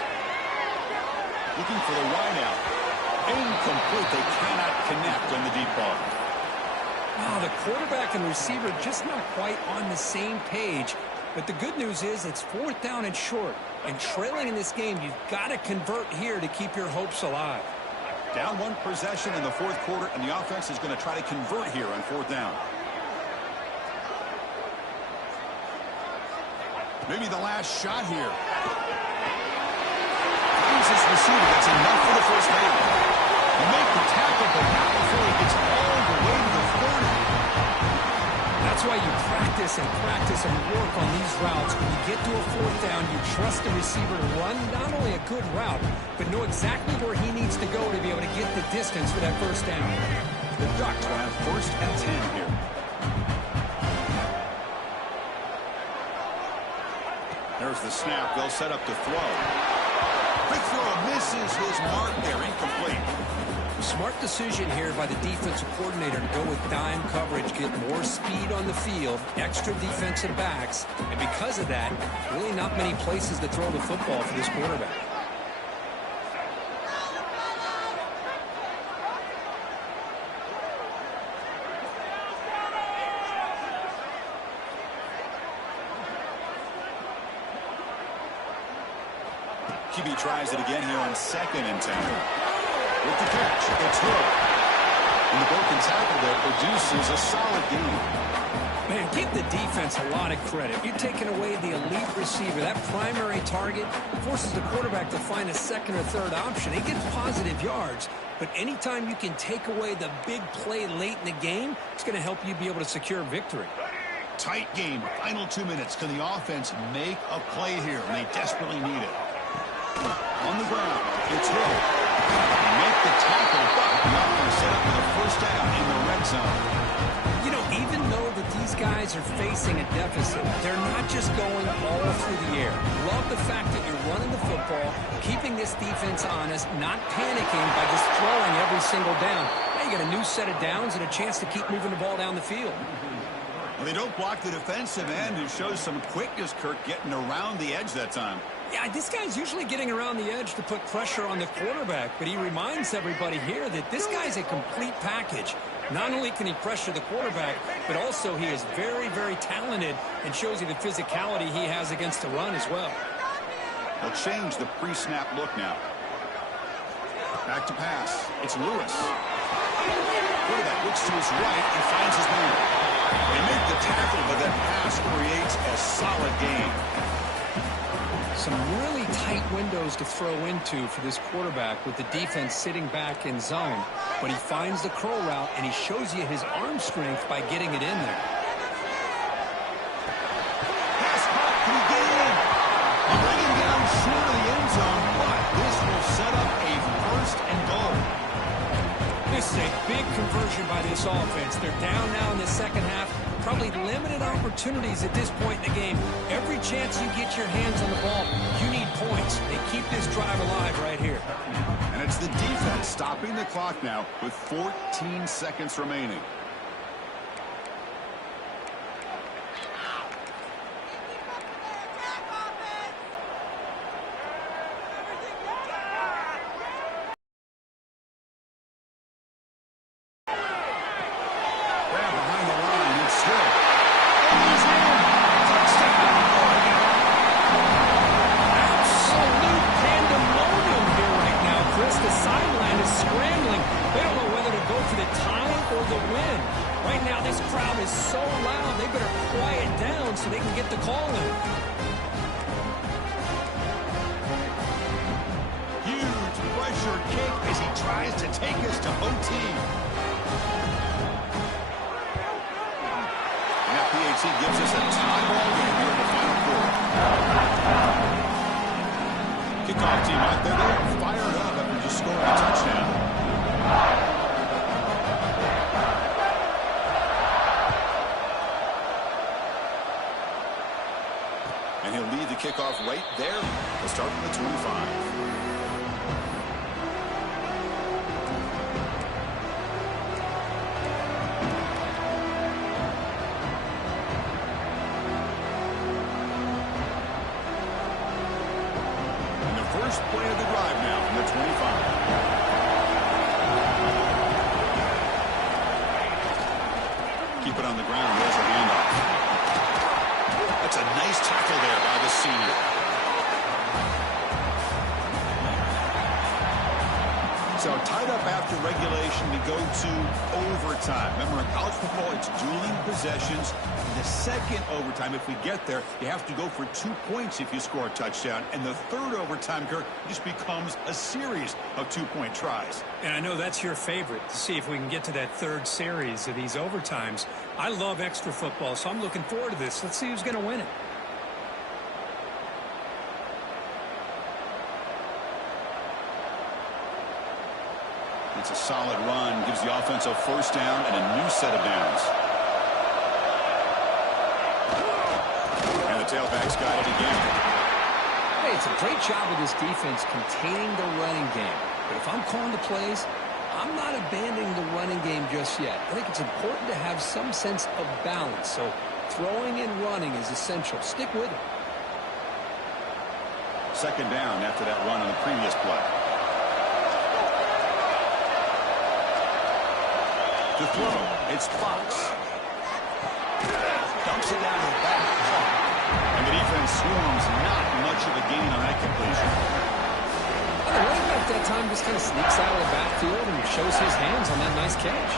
Looking for the wideout. Incomplete, they cannot connect on the deep ball. Wow, the quarterback and receiver just not quite on the same page. But the good news is it's fourth down and short. And trailing in this game, you've got to convert here to keep your hopes alive. Down one possession in the fourth quarter, and the offense is going to try to convert here on fourth down. Maybe the last shot here. Finds his receiver. That's enough for the first down. You make the tackle, but not before he gets all the way to the 30. That's why you practice and work on these routes. When you get to a fourth down, you trust the receiver to run not only a good route, but know exactly where he needs to go to be able to get the distance for that first down. The Ducks will have first and 10 here. There's the snap. They'll set up to throw. Quick throw misses his mark there. Incomplete. Smart decision here by the defensive coordinator to go with dime coverage, get more speed on the field, extra defensive backs, and because of that, really not many places to throw the football for this quarterback. QB tries it again here on 2nd and 10. With the catch, it's Hill. And the broken tackle there produces a solid gain. Man, give the defense a lot of credit. You're taking away the elite receiver. That primary target forces the quarterback to find a second or third option. He gets positive yards, but anytime you can take away the big play late in the game, it's going to help you be able to secure victory. Tight game, final 2 minutes. Can the offense make a play here? And they desperately need it. On the ground, it's Hill. They make the tackle, but the offense set up with a first down in the red zone. You know, even though that these guys are facing a deficit, they're not just going all through the air. Love the fact that you're running the football, keeping this defense honest, not panicking by just throwing every single down. Now you got a new set of downs and a chance to keep moving the ball down the field. Well, they don't block the defensive end and shows some quickness, Kirk, getting around the edge that time. Yeah, this guy's usually getting around the edge to put pressure on the quarterback, but he reminds everybody here that this guy's a complete package. Not only can he pressure the quarterback, but also he is very, very talented and shows you the physicality he has against the run as well. They'll change the pre-snap look now. Back to pass. It's Lewis. Quarterback looks to his right and finds his man. They make the tackle, but that pass creates a solid gain. Some really tight windows to throw into for this quarterback with the defense sitting back in zone. But he finds the curl route, and he shows you his arm strength by getting it in there. Pass caught. Can he get it in? He'll bring him down short of the end zone, but this will set up a first and goal. This is a big conversion by this offense. They're down now in the second half. Probably limited opportunities at this point in the game. Every chance you get your hands on the ball, you need points. They keep this drive alive right here. And it's the defense stopping the clock now with 14 seconds remaining. the call in. Huge pressure kick as he tries to take us to OT. And that PAT gives us a tie ball game here in the final quarter. Kickoff team out there, they're fired up after just scoring a touchdown. And he'll lead the kickoff right there. We'll start from the 25. And the first play of the drive now from the 25. Keep it on the ground. There's a handoff. That's a nice tackle there by the senior. So tied up after regulation, we go to overtime. Remember, in college football, it's dueling possessions. In the second overtime, if we get there, you have to go for 2 points if you score a touchdown. And the third overtime, Kirk, just becomes a series of 2-point tries. And I know that's your favorite, to see if we can get to that third series of these overtimes. I love extra football, so I'm looking forward to this. Let's see who's going to win it. It's a solid run, gives the offense a first down and a new set of downs. And the tailback's got it again. Hey, it's a great job of this defense containing the running game. But if I'm calling the plays, I'm not abandoning the running game just yet. I think it's important to have some sense of balance. So throwing and running is essential. Stick with it. Second down after that run on the previous play. To throw, it's Fox. Dumps it down to the back. And the defense swarms, not much of a gain on that completion. The running back that time just kind of sneaks out of the backfield and shows his hands on that nice catch.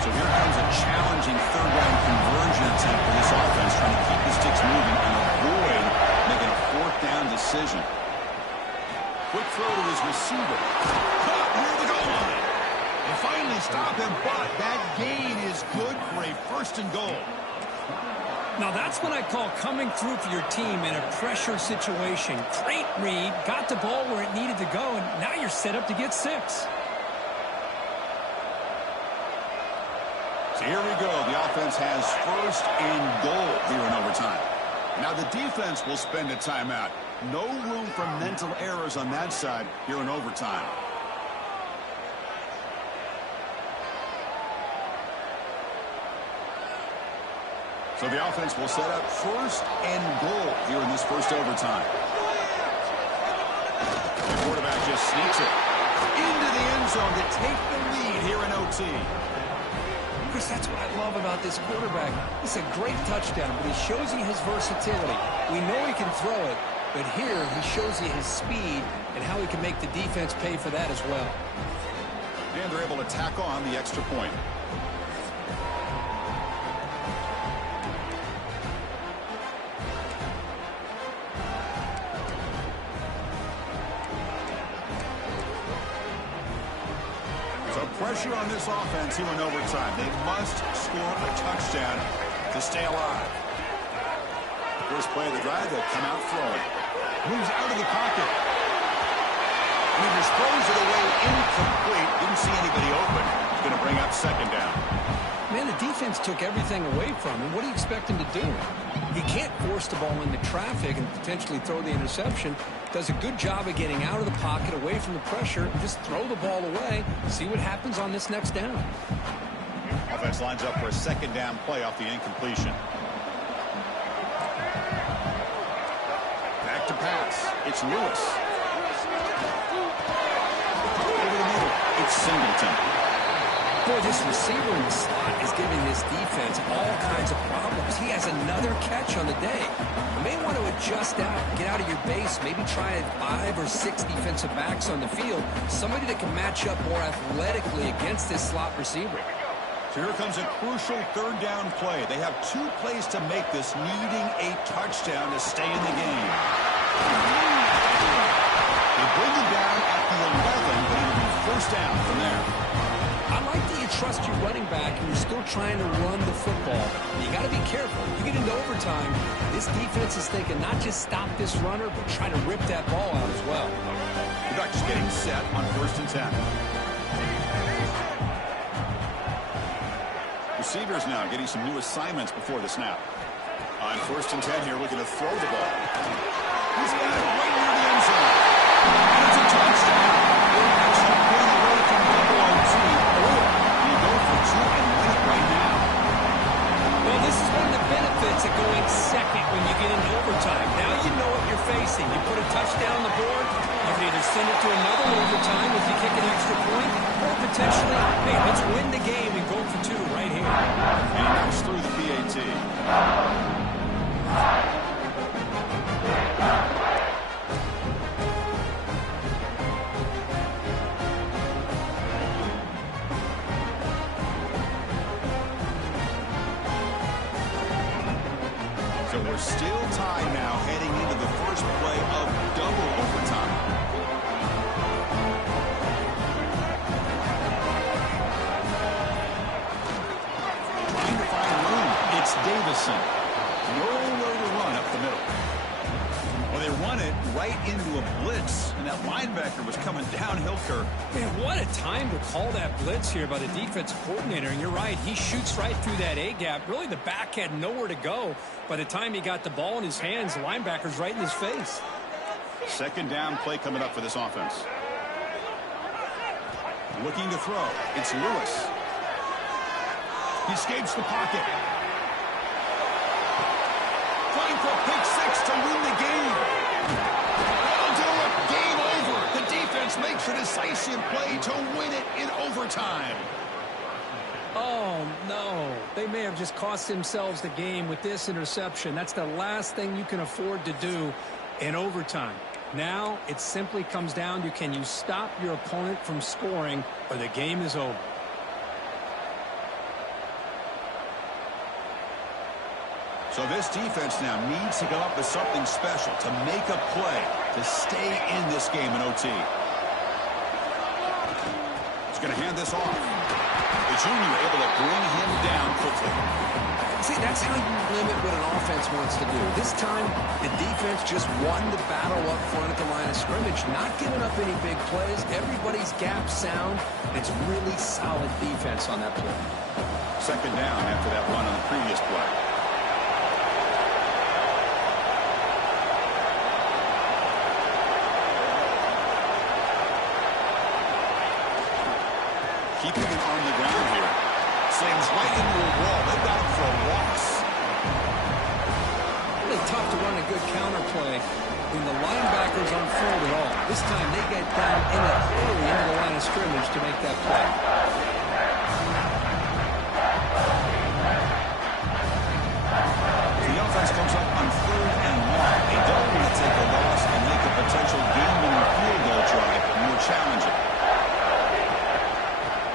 So here comes a challenging third down conversion attempt for this offense, trying to keep the sticks moving and avoid making a fourth down decision. Quick throw to his receiver. Caught near the goal line. They finally stop him, but that gain is good for a first and goal. Now that's what I call coming through for your team in a pressure situation. Great read, got the ball where it needed to go, and now you're set up to get 6. So here we go. The offense has first and goal here in overtime. Now the defense will spend a timeout. No room for mental errors on that side here in overtime. So the offense will set up first and goal here in this first overtime. The quarterback just sneaks it into the end zone to take the lead here in OT. Chris, that's what I love about this quarterback. It's a great touchdown, but he shows you his versatility. We know he can throw it, but here he shows you his speed and how he can make the defense pay for that as well. And they're able to tack on the extra point. Pressure on this offense here in overtime. They must score a touchdown to stay alive. First play of the drive, they'll come out throwing. Moves out of the pocket. And he just throws it away incomplete. Didn't see anybody open. He's going to bring up second down. Man, the defense took everything away from him. What do you expect him to do? He can't force the ball into traffic and potentially throw the interception. Does a good job of getting out of the pocket, away from the pressure, and just throw the ball away. See what happens on this next down. Offense lines up for a second down play off the incompletion. Back to pass. It's Lewis. Over the middle. It's Singleton. Boy, this receiver in the slot is giving this defense all kinds of problems. He has another catch on the day. You may want to adjust out, get out of your base, maybe try 5 or 6 defensive backs on the field, somebody that can match up more athletically against this slot receiver. So here comes a crucial third down play. They have 2 plays to make this, needing a touchdown to stay in the game. They bring him down at the 11, but it'll be first down from there. I like that you trust your running back and you're still trying to run the football. You got to be careful. You get into overtime, this defense is thinking not just stop this runner, but try to rip that ball out as well. The Ducks getting set on 1st and 10. Receivers now getting some new assignments before the snap. On 1st and 10 here, looking to throw the ball. He's got it right near the end zone. And it's a touchdown. They're actually pulling away from double OT. Or you go for 2 and win it right now. Well, this is one of the benefits of going second when you get into overtime. Now you know what you're facing. You put a touchdown on the board, you can either send it to another overtime if you kick an extra point, or potentially, hey, let's win the game and go for 2 right here. And that's through the PAT. So we're still tied now heading into the first play of double overtime. Trying to find room. It's Davison. Nowhere to run up the middle. Well, they run it right into a blitz, and that linebacker was coming downhill, Kirk. Man, what a time to call that blitz here by the defensive coordinator. And you're right, he shoots right through that A-gap. Really, the back had nowhere to go. By the time he got the ball in his hands, the linebacker's right in his face. Second down play coming up for this offense. Looking to throw. It's Lewis. He escapes the pocket. Trying for a pick 6 to win the game. That'll do it. Game over. The defense makes a decisive play to win it in overtime. Oh, no. They may have just cost themselves the game with this interception. That's the last thing you can afford to do in overtime. Now it simply comes down to, can you stop your opponent from scoring, or the game is over. So this defense now needs to come up with something special to make a play to stay in this game in OT. He's going to hand this off. The junior able to bring him down quickly. See, that's how you limit what an offense wants to do. This time, the defense just won the battle up front at the line of scrimmage, not giving up any big plays. Everybody's gap sound. It's really solid defense on that play. Second down after that run on the previous play. Keeping it on the ground here. Slings right into a wall. They've got him for a loss. Really tough to run a good counter play when the linebackers aren't fooled at all. This time they get down in a hurry into the line of scrimmage to make that play. The offense comes up on 3rd and 1. They don't want to take a loss and make a potential game-winning field goal try more challenging.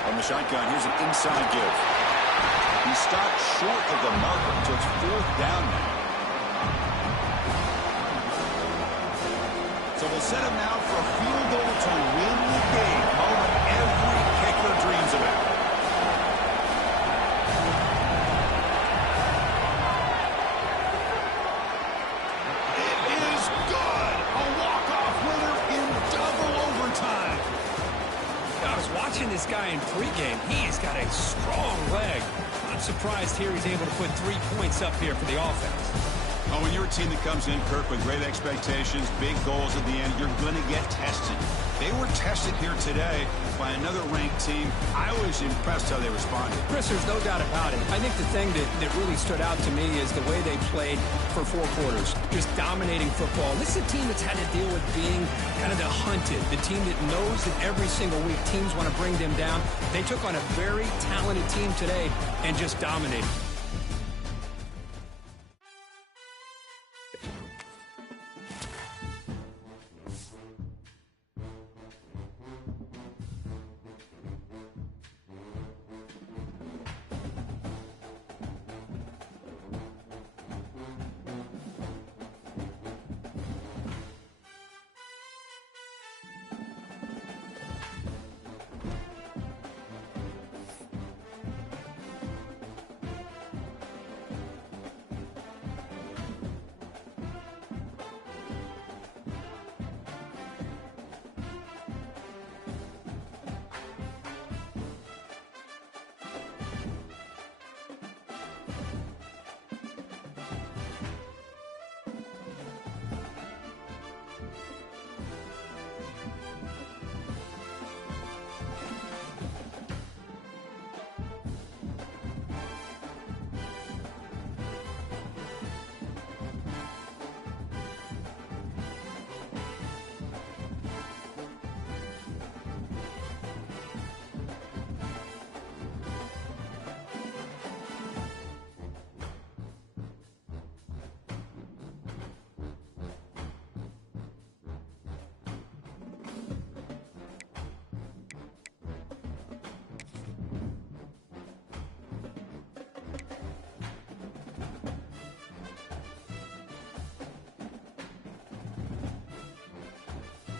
From the shotgun, here's an inside give. He stopped short of the marker, so it's 4th down now. So we'll set him now for a field goal to win the game. Moment every kicker dreams about. It is good. A walk-off winner in double overtime. I was watching this guy in pregame. He's got a strong leg. I'm surprised here he's able to put 3 points up here for the offense. Oh, when you're a team that comes in, Kirk, with great expectations, big goals at the end, you're going to get tested. They were tested here today by another ranked team. I was impressed how they responded. Chris, there's no doubt about it. I think the thing that really stood out to me is the way they played for 4 quarters, just dominating football. This is a team that's had to deal with being kind of the hunted, the team that knows that every single week teams want to bring them down. They took on a very talented team today and just dominated.